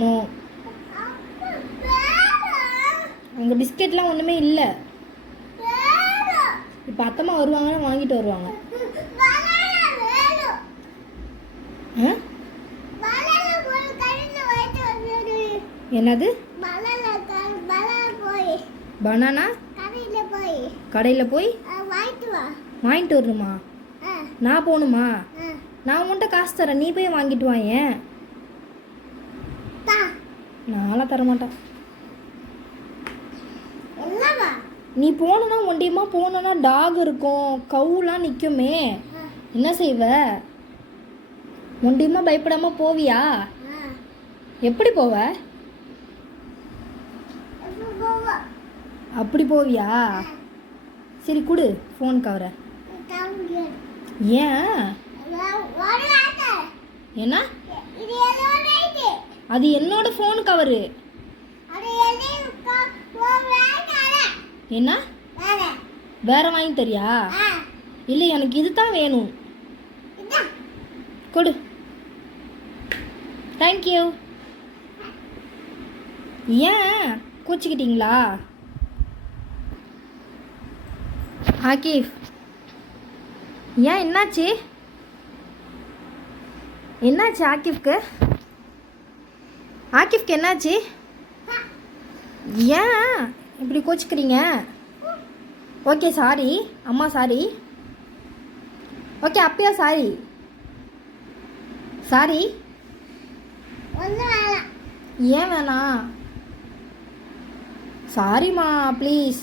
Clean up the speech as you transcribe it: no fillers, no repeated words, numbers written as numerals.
No. அங்கே பிஸ்கெட்லாம் ஒன்றுமே இல்லை. இப்போ அத்தம்மா வருவாங்கன்னா வாங்கிட்டு வருவாங்க. என்னது? பனானா கடையில் போய் வாங்கிட்டு வரணுமா? நான் போகணுமா? நான் உன்கிட்ட காசு தரேன், நீ போய் வாங்கிட்டு வாயேன். நான்லாம் தரமாட்டேன். நீ போகணுன்னா ஒண்டியமா போகணுன்னா டாக் இருக்கும், கவுலாம் நிற்குமே, என்ன செய்வ? ஒண்டியமா பயப்படாமல் போவியா? எப்படி போவ? அப்படி போவியா? சரி கொடு ஃபோன் கவரை. ஏன்? என்ன? அது என்னோட ஃபோன் கவரு. என்ன வேற வாங்கி தரியா? இல்லை, எனக்கு இது தான் வேணும். கொடு. தேங்க்யூ. ஏன் கூச்சிக்கிட்டீங்களா? ஆகிஃப், ஏன் என்னாச்சு? என்னாச்சு ஆகிஃப்க்கு? ஆகிஃப்க்கு என்னாச்சு? ஏன் இப்படி கோச்சிக்கிறீங்க? ஓகே சாரி அம்மா, சாரி. ஓகே அப்பயா சாரி. சாரி ஏன் வேணாம்? சாரிம்மா ப்ளீஸ்.